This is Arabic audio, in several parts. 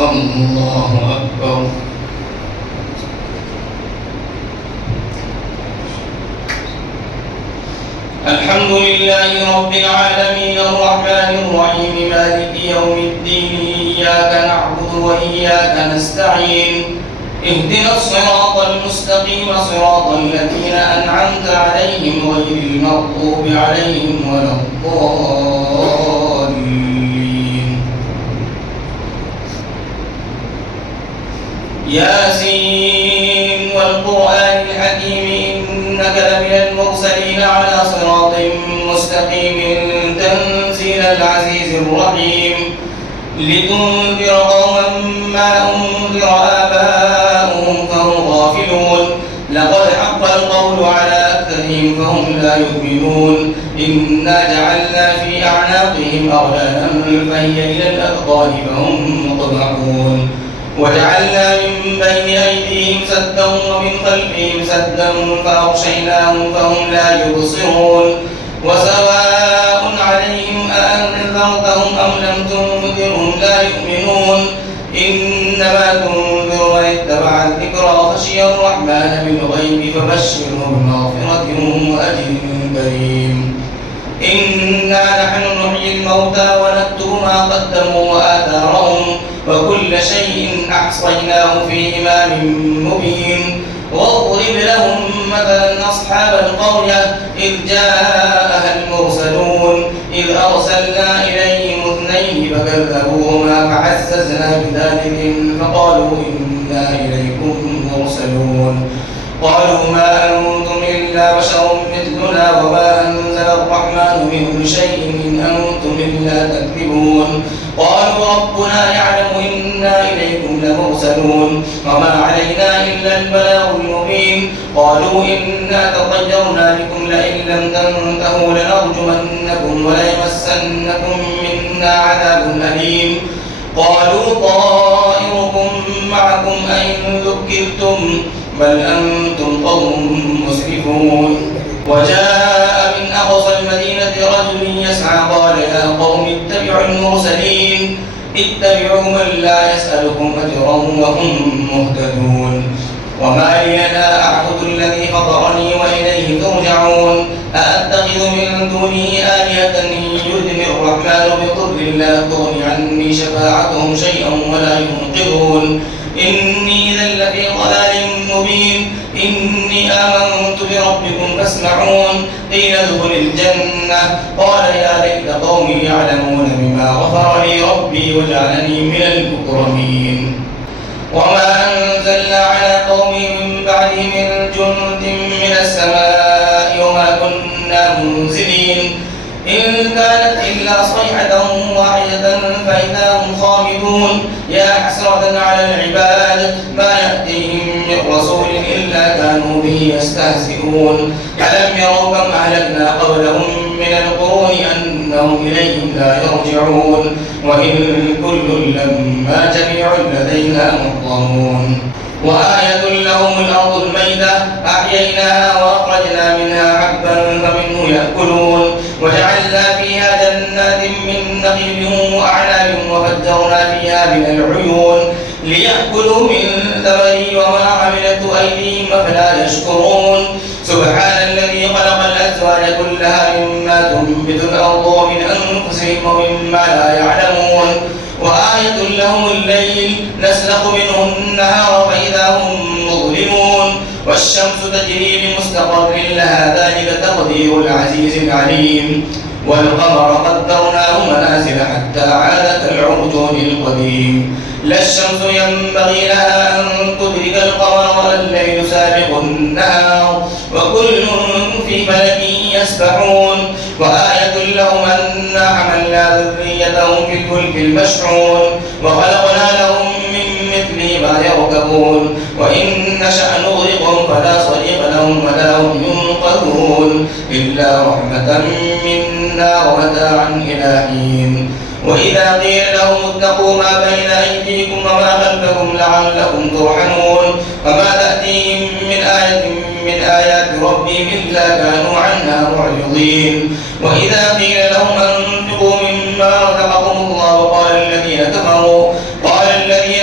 الله أكبر. الحمد لله رب العالمين الرحمن الرحيم مالك يوم الدين إياك نعبد وإياك نستعين اهدنا الصراط المستقيم صراط الذين أنعمت عليهم غير المغضوب عليهم ولا الضالين. ياسين والقرآن الحكيم إنك لمن المرسلين على صراط مستقيم تنزيل العزيز الرحيم لتنذر قوما ما أنذر آباؤهم فهم غافلون لقد حق القول على أكثرهم فهم لا يؤمنون إنا جعلنا في أعناقهم أغلالا فهي إلى الأذقان فهم مقمحون وجعلنا من بين أيديهم سدا ومن خلفهم سدا فأغشيناهم فهم لا يبصرون وسواء عليهم أأنذرتهم أم لم تنذرهم لا يؤمنون إنما تنذر من اتبع الذكر وخشي الرحمن بالغيب فبشره بمغفرة وأجر كريم. إنا نحن نحيي الموتى ونكتب ما قدموا وآثارهم وكل شيء أحصيناه في إمام مبين. واضرب لهم مثلا أصحاب القرية إذ جاءها المرسلون إذ أرسلنا إليهم اثنين فكذبوهما فعززنا بثالث فقالوا إنا إليكم مرسلون قالوا ما أنتم إلا بشر مثلنا وما أنزل الرحمن من شيء إن أنتم إلا تكذبون قالوا ربنا يعلم إنا إليكم لمرسلون وما علينا إلا البلاغ المبين قالوا إنا تطيرنا بكم لئن لم تنتهوا لنرجمنكم وليمسنكم منا عذاب أليم قالوا طائركم معكم أئن ذكرتم بل أنتم قوم مسرفون. وجاء من أقصى المدينة رجل يسعى قال يا قوم اتبعوا المرسلين اتبعوا من لا يسألكم أجرا وهم مهتدون. وما لي لا أعبد الذي فطرني وإليه ترجعون أأتخذ من دونه آلهة إن يردني الرحمن بضر لا تغن عني شفاعتهم شيئا ولا ينقذون إني إذا لفي ضلال مبين. إني آمنت بربكم فاسمعون قيل ادخل الجنة قال يا ليت قومي يعلمون بما غفر لي ربي وجعلني من المكرمين. وما أنزلنا على قومه من بعده من جند من السماء وما كنا منزلين إن كانت إلا صيحة واحدة فإذا هم خامدون يا حسرة على العباد ما يأتيهم من رسول إلا كانوا به يستهزئون ألم يروا كم أهلكنا قبلهم من القرون أنهم إليهم لا يرجعون وإن كل لما جميع لدينا محضرون. وآية لهم الأرض الميتة أحييناها وأخرجنا منها حبا فمنه يأكلون وجعلنا فيها جنات من نخيل وأعناب وفجرنا فيها من العيون ليأكلوا من ثمره وما عملت أيديهم أفلا يشكرون. سبحان الذي خلق الأزواج كلها مما تنبت الأرض ومن أنفسهم ومما لا يعلمون. وآية لهم الليل نسلخ منه النهار فإذا هم مظلمون والشمس تجري لمستقر لها ذلك تقدير العزيز العليم. والقمر قدرناه منازل حتى عاد كالعرجون القديم لا الشمس ينبغي لها أن تدرك القمر ولا الليل سابق النهار وكل في فلك يسبحون. وآية لهم أنا حملنا ذريتهم في الفلك المشحون وخلقنا لهم من مثله ما يركبون وإن نشأ نغرقهم فلا صريخ لهم ولا هم ينقذون إلا رحمة منا ومتاعا إلى حين. وإذا قيل لهم اتقوا ما بين أيديكم وما خلفكم لعلكم ترحمون وما تأتيهم من آية من آيات ربهم إلا كانوا عنها معرضين. وإذا قيل لهم أنفقوا مما رزقكم الله قال الذين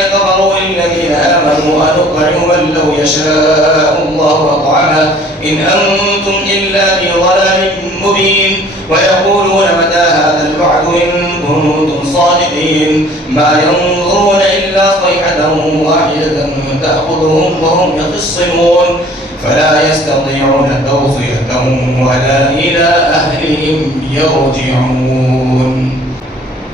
أنطعم من لو يشاء الله أطعمه إن أنتم إلا في ضلال مبين ويقولون متى هذا الوعد إن كنتم صادقين ما ينظرون إلا صيحة واحدة تأخذهم وهم يخصمون فلا يستطيعون توصية ولا إلى أهلهم يرجعون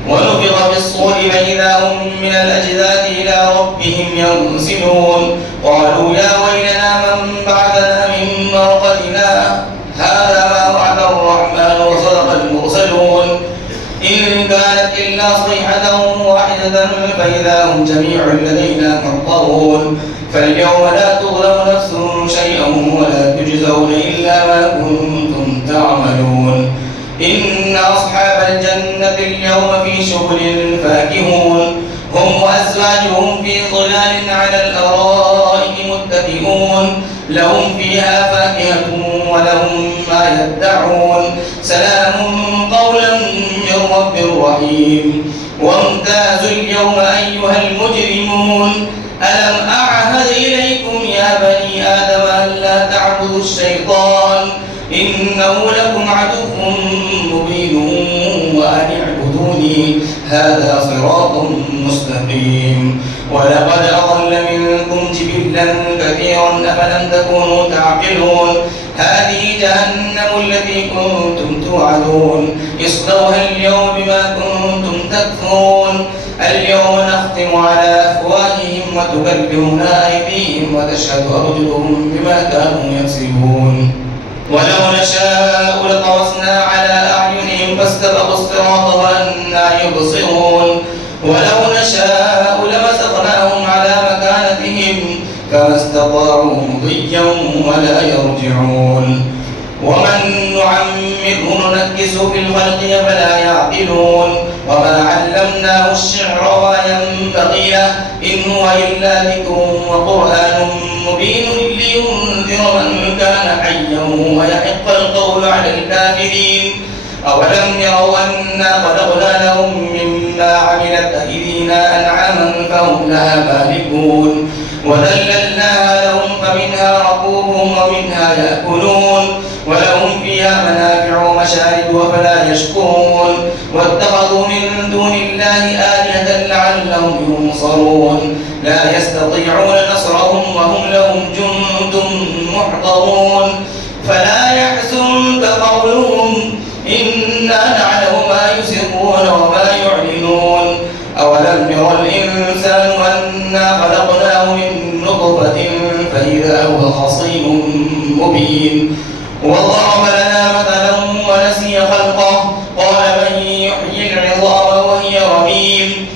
ونفخ في الصور فإذا هم من الأجداث إلى ربهم ينسلون قالوا يا ويلنا من بعثنا من مرقدنا هذا ما وعد الرحمن وصدق المرسلون إن كانت إلا صيحة واحدة فإذا هم جميع لدينا محضرون فاليوم لا تظلم نفس شيئا ولا تجزون إلا ما كنتم تعملون إن أصحاب الجنة اليوم في شغل فاكهون هم وأزواجهم في ظلال على الأرائك متكئون لهم فيها فاكهة ولهم ما يدعون سلام قولا من رب رحيم وامتازوا اليوم أيها المجرمون ألم أعهد إليكم يا بني آدم ألا تعبدوا الشيطان إنه لكم عدو مبين وأن اعبدوني هذا صراط مستقيم ولقد أضل منكم جبلا كثيرا أفلم تكونوا تعقلون هذه جهنم التي كنتم توعدون اصلوها اليوم بما كنتم تكفرون اليوم نختم على أفواههم وتكلمنا أيديهم وتشهد أرجلهم بما كانوا يكسبون ولو نشاء لطمسنا على أعينهم فاستبقوا الصراط وأنى يبصرون ولو نشاء لمسخناهم على مكانتهم فما استطاعوا مضيا ولا يرجعون ومن نعمره ننكسه في الخلق أفلا يعقلون وما علمناه الشعر وما ينبغي له إن هو إلا ذكر وقرآن مبين لينذر من كان حيا ويحق القول على الكافرين أولم يروا أنا خلقنا لهم مما عملت أيدينا أنعاما فهم لها مالكون وذللناها لهم فمنها ركوبهم ومنها يأكلون ولهم فيها منافع ومشارب وفلا يشكرون واتخذوا من دون الله آلهة لعلهم ينصرون لا يستطيعون نصرهم وهم لهم جند محضرون فلا يحزنك قولهم إنا نعلم ما يسرون وما يعلنون أولم ير الإنسان أنا خلقناه من نطفة فإذا هو خصيم مبين وضرب لنا مثلا ونسي خلقه قال من يحيي العظام وهي رميم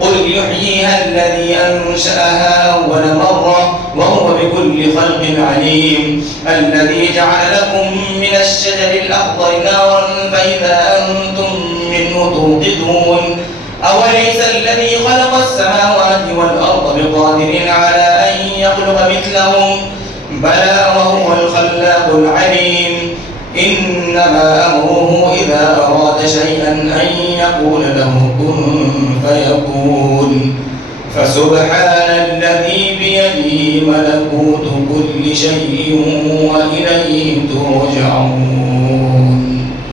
قل يحييها الذي أنشأها أول مرة وهو بكل خلق عليم الذي جعل لكم من الشجر الأخضر نارا فإذا أنتم منه توقدون أوليس الذي خلق السماوات والأرض بقادر على أن يخلق مثلهم بلى وهو الخلاق العليم إنما أمره إذا أراد شيئا أن يقول له كن فيكون فسبحان الذي بيده ملكوت كل شيء وإليه ترجعون.